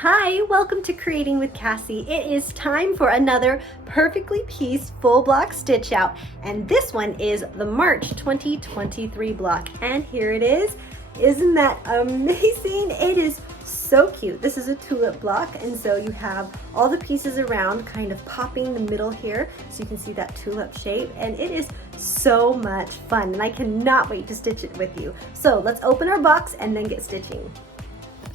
Hi, welcome to Creating with Cassie. It is time for another perfectly pieced full block stitch out, and this one is the March 2023 block, and here it is. Isn't that amazing? It is so cute. This is a tulip block, and so you have all the pieces around kind of popping the middle here so you can see that tulip shape, and it is so much fun, and I cannot wait to stitch it with you. So let's open our box and then get stitching.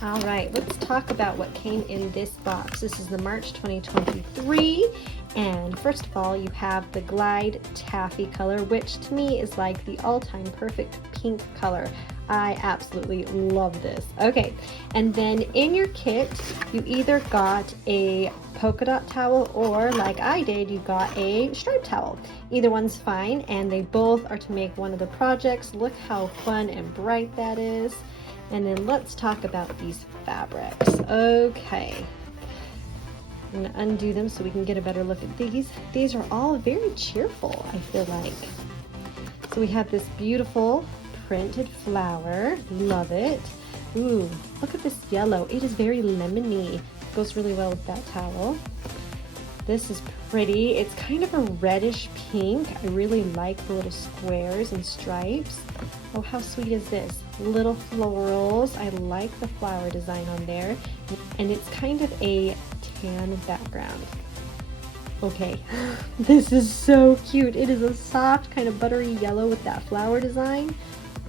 All right, let's talk about what came in this box. This is the March 2023, and first of all, you have the Glide Taffy color, which to me is like the all-time perfect pink color. I absolutely love this. Okay, and then in your kit, you either got a polka dot towel or, like I did, you got a striped towel. Either one's fine, and they both are to make one of the projects. Look how fun and bright that is. And then let's talk about these fabrics. Okay, I'm gonna undo them so we can get a better look at these. These are all very cheerful, I feel like. So we have this beautiful printed flower, love it. Ooh, look at this yellow. It is very lemony. Goes really well with that towel. This is pretty. It's kind of a reddish pink. I really like the little squares and stripes. Oh, how sweet is this? Little florals. I like the flower design on there. And it's kind of a tan background. Okay, this is so cute. It is a soft kind of buttery yellow with that flower design.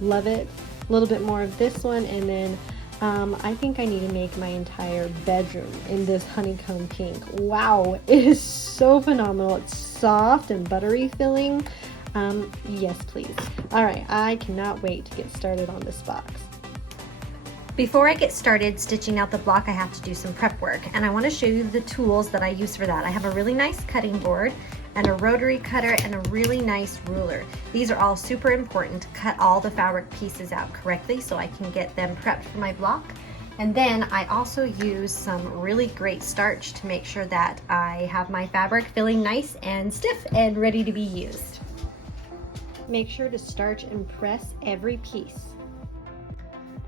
Love it. A little bit more of this one, and then I think I need to make my entire bedroom in this honeycomb pink. Wow, it is so phenomenal. It's soft and buttery feeling. Yes, please. All right, I cannot wait to get started on this box. Before I get started stitching out the block, I have to do some prep work, and I want to show you the tools that I use for that. I have a really nice cutting board and a rotary cutter and a really nice ruler. These are all super important to cut all the fabric pieces out correctly so I can get them prepped for my block. And then I also use some really great starch to make sure that I have my fabric feeling nice and stiff and ready to be used. Make sure to starch and press every piece.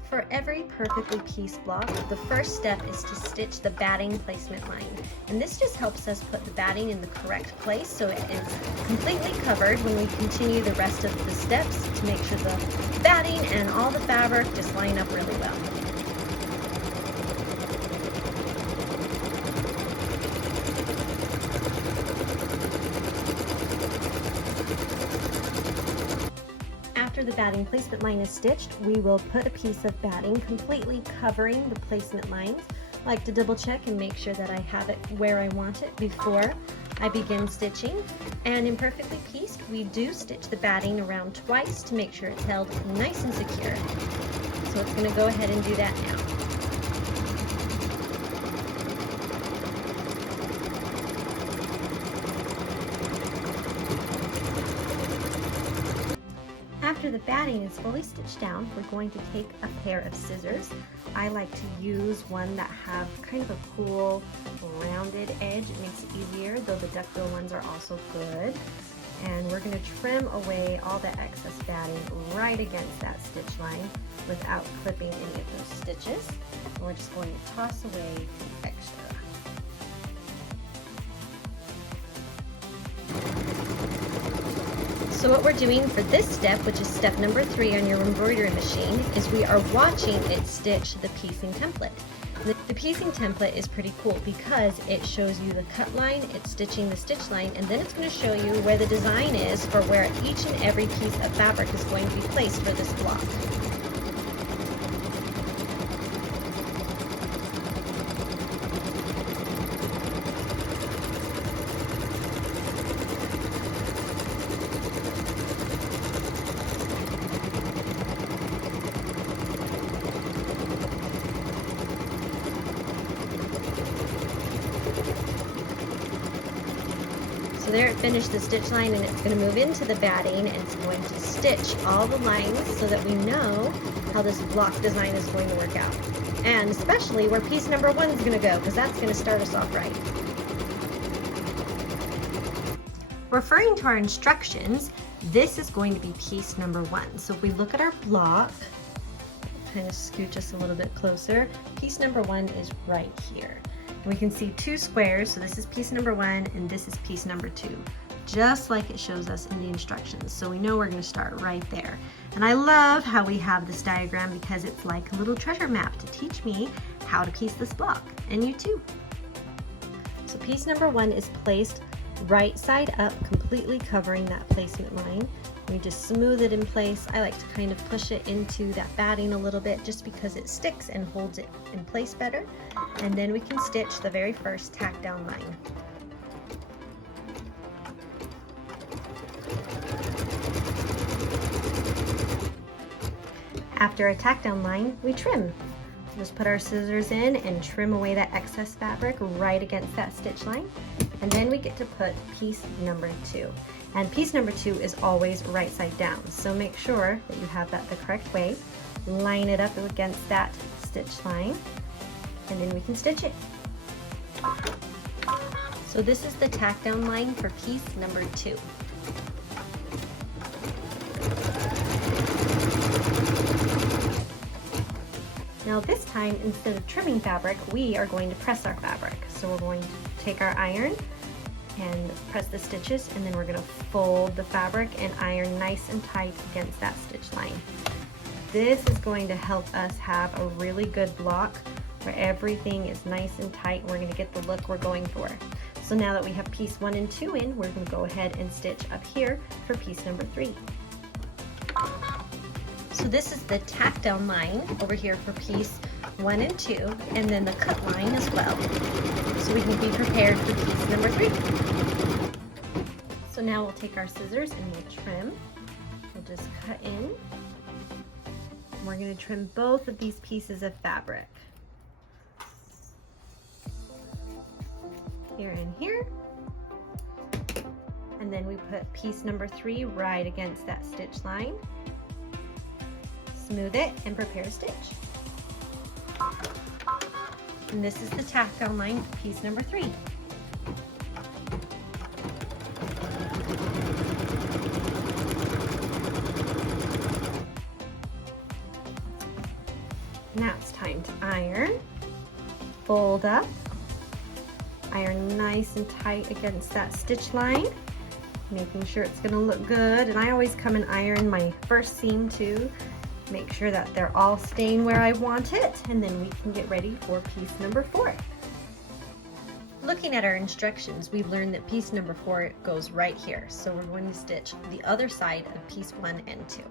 For every perfectly pieced block, the first step is to stitch the batting placement line. And this just helps us put the batting in the correct place so it is completely covered when we continue the rest of the steps to make sure the batting and all the fabric just line up really well. After the batting placement line is stitched, we will put a piece of batting completely covering the placement lines. I like to double check and make sure that I have it where I want it before I begin stitching. And in perfectly pieced, we do stitch the batting around twice to make sure it's held nice and secure. So it's going to go ahead and do that now. After the batting is fully stitched down, we're going to take a pair of scissors. I like to use one that have kind of a cool rounded edge. It makes it easier, though the duckbill ones are also good. And we're going to trim away all the excess batting right against that stitch line without clipping any of those stitches. And we're just going to toss away the extra. So what we're doing for this step, which is step number 3 on your embroidery machine, is we are watching it stitch the piecing template. The piecing template is pretty cool because it shows you the cut line, it's stitching the stitch line, and then it's going to show you where the design is for where each and every piece of fabric is going to be placed for this block. So there it finished the stitch line, and it's going to move into the batting and it's going to stitch all the lines so that we know how this block design is going to work out. And especially where piece number 1 is going to go, because that's going to start us off right. Referring to our instructions, this is going to be piece number 1. So if we look at our block, kind of scooch us a little bit closer. Piece number 1 is right here. And we can see 2 squares, so this is piece number 1 and this is piece number 2, just like it shows us in the instructions. So we know we're going to start right there. And I love how we have this diagram because it's like a little treasure map to teach me how to piece this block, and you too. So piece number 1 is placed right side up, completely covering that placement line. We just smooth it in place. I like to kind of push it into that batting a little bit just because it sticks and holds it in place better. And then we can stitch the very first tack down line. After a tack down line, we trim. Just put our scissors in and trim away that excess fabric right against that stitch line. And then we get to put piece number 2. And piece number 2 is always right side down. So make sure that you have that the correct way. Line it up against that stitch line, and then we can stitch it. So this is the tack down line for piece number 2. Now this time, instead of trimming fabric, we are going to press our fabric. So we're going to take our iron and press the stitches, and then we're going to fold the fabric and iron nice and tight against that stitch line. This is going to help us have a really good block where everything is nice and tight. We're going to get the look we're going for. So now that we have piece 1 and 2 in, we're going to go ahead and stitch up here for piece number 3. So this is the tack down line over here for piece 1 and 2, and then the cut line as well, so we can be prepared for piece number 3. So now we'll take our scissors and we'll trim. We'll just cut in. We're going to trim both of these pieces of fabric. Here and here. And then we put piece number 3 right against that stitch line. Smooth it and prepare a stitch. And this is the tack down line for piece number 3. Now it's time to iron. Fold up. Iron nice and tight against that stitch line, making sure it's going to look good. And I always come and iron my first seam too. Make sure that they're all staying where I want it, and then we can get ready for piece number 4. Looking at our instructions, we've learned that piece number 4 goes right here. So we're going to stitch the other side of piece 1 and 2.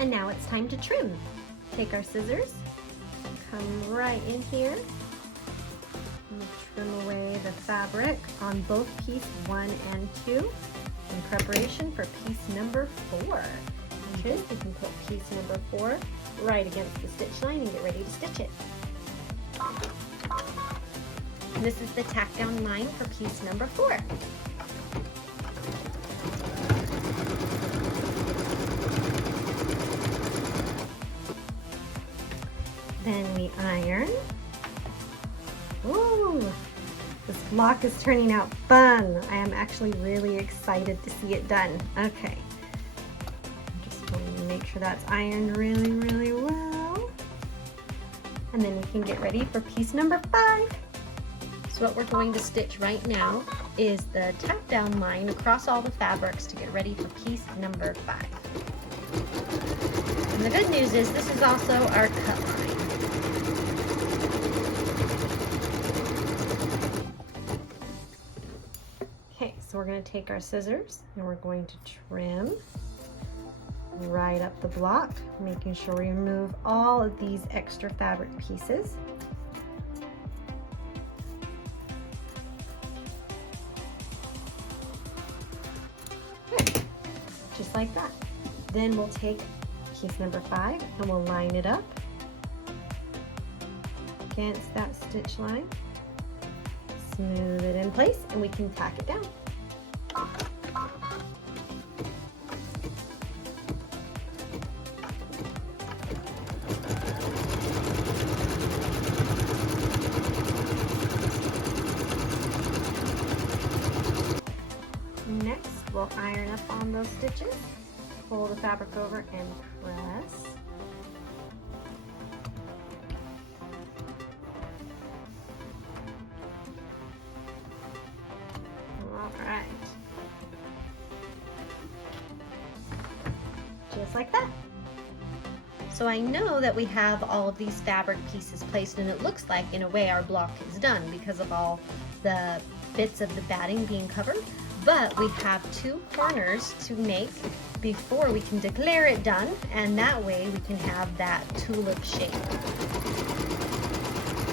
And now it's time to trim. Take our scissors, come right in here, and trim away the fabric on both piece 1 and 2 in preparation for piece number 4. And then we can put piece number 4 right against the stitch line and get ready to stitch it. And this is the tack down line for piece number 4. Then we iron. Ooh, this block is turning out fun. I am actually really excited to see it done. Okay, I'm just going to make sure that's ironed really, really well. And then we can get ready for piece number 5. So what we're going to stitch right now is the tack down line across all the fabrics to get ready for piece number 5. And the good news is this is also our cut line. Okay, so we're going to take our scissors and we're going to trim right up the block, making sure we remove all of these extra fabric pieces. Good. Just like that. Then we'll take piece number 5 and we'll line it up against that stitch line. Smooth it in place and we can tack it down. Now iron up on those stitches, pull the fabric over and press. All right. Just like that. So I know that we have all of these fabric pieces placed, and it looks like in a way our block is done because of all the bits of the batting being covered, but we have 2 corners to make before we can declare it done, and that way we can have that tulip shape.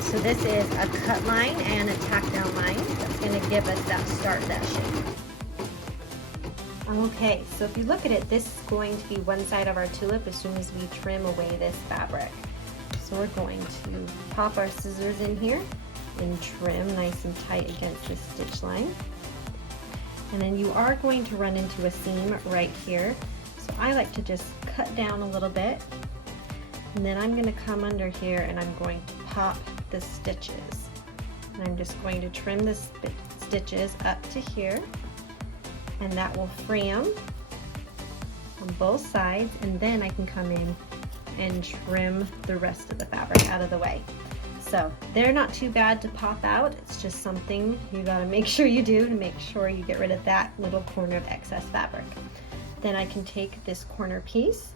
So this is a cut line and a tack down line that's going to give us that start of that shape. Okay, so if you look at it, this is going to be one side of our tulip as soon as we trim away this fabric. So we're going to pop our scissors in here and trim nice and tight against this stitch line. And then you are going to run into a seam right here. So I like to just cut down a little bit. And then I'm going to come under here and I'm going to pop the stitches. And I'm just going to trim the stitches up to here. And that will free them on both sides, and then I can come in and trim the rest of the fabric out of the way. So they're not too bad to pop out. It's just something you gotta make sure you do to make sure you get rid of that little corner of excess fabric. Then I can take this corner piece,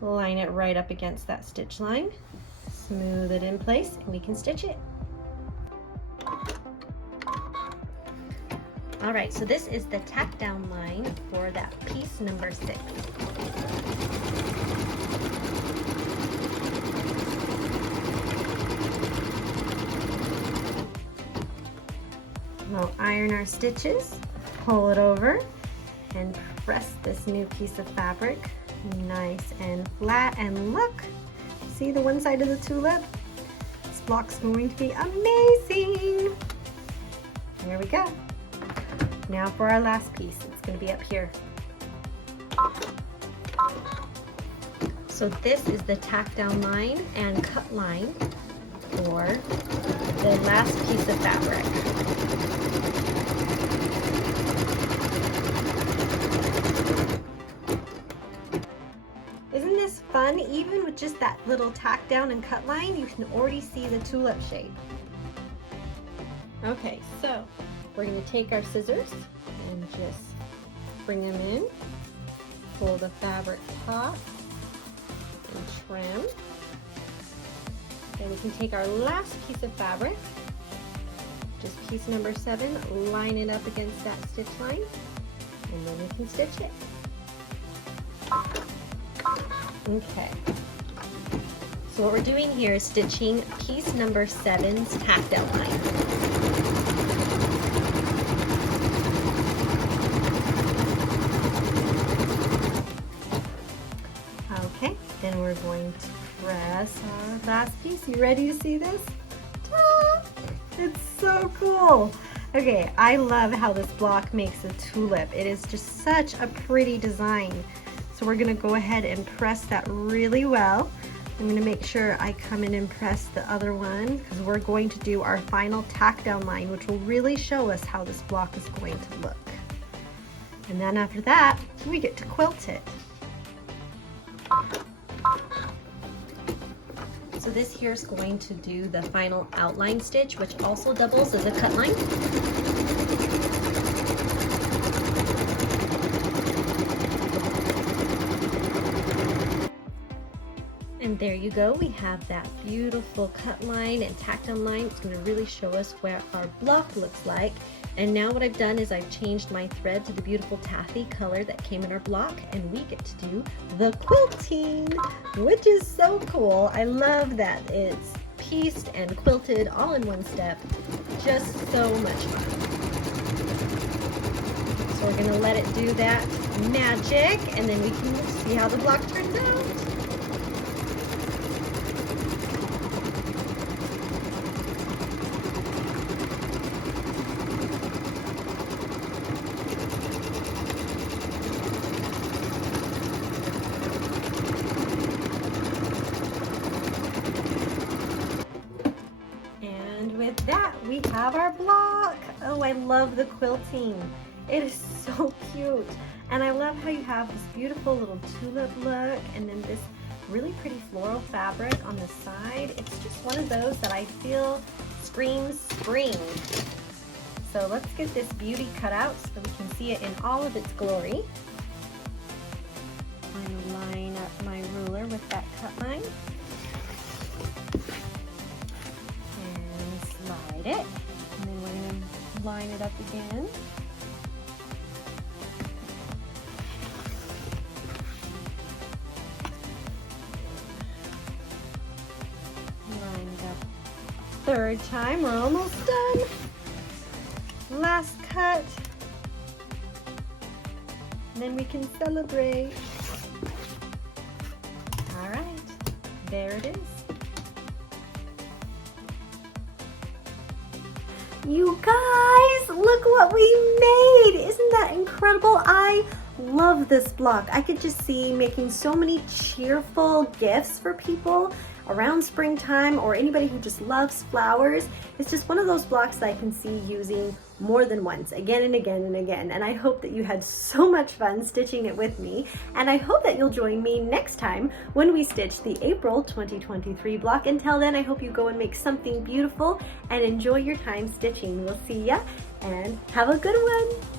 line it right up against that stitch line, smooth it in place, and we can stitch it. All right, so this is the tack down line for that piece number 6. We'll iron our stitches, pull it over, and press this new piece of fabric nice and flat. And look, see the one side of the tulip? This block's going to be amazing. There we go. Now for our last piece, it's going to be up here. So this is the tack down line and cut line for the last piece of fabric. Isn't this fun? Even with just that little tack down and cut line, you can already see the tulip shape. Okay, so we're going to take our scissors and just bring them in, pull the fabric taut, and trim. Then we can take our last piece of fabric, just piece number 7, line it up against that stitch line, and then we can stitch it. Okay. So what we're doing here is stitching piece number 7's tack down line. Okay, then we're going to press our last piece. You ready to see this? Ah, it's so cool. Okay, I love how this block makes a tulip. It is just such a pretty design. So we're gonna go ahead and press that really well. I'm gonna make sure I come in and press the other one because we're going to do our final tack down line, which will really show us how this block is going to look. And then after that, we get to quilt it. So this here is going to do the final outline stitch, which also doubles as a cut line. And there you go, we have that beautiful cut line and tack down line. It's going to really show us what our block looks like. And now what I've done is I've changed my thread to the beautiful taffy color that came in our block, and we get to do the quilting, which is so cool. I love that it's pieced and quilted all in one step. Just so much fun. So we're going to let it do that magic, and then we can see how the block turns out. With that, we have our block. Oh, I love the quilting. It is so cute. And I love how you have this beautiful little tulip look and then this really pretty floral fabric on the side. It's just one of those that I feel screams spring. So let's get this beauty cut out so we can see it in all of its glory. I'm going to line up my ruler with that cut line. And slide it. And then we're going to line it up again. Line it up. Third time, we're almost done. Last cut. And then we can celebrate. All right, there it is. You guys, look what we made. Isn't that incredible? I love this block. I could just see making so many cheerful gifts for people around springtime or anybody who just loves flowers. It's just one of those blocks that I can see using more than once, again and again and again. And I hope that you had so much fun stitching it with me. And I hope that you'll join me next time when we stitch the April 2023 block. Until then, I hope you go and make something beautiful and enjoy your time stitching. We'll see ya and have a good one.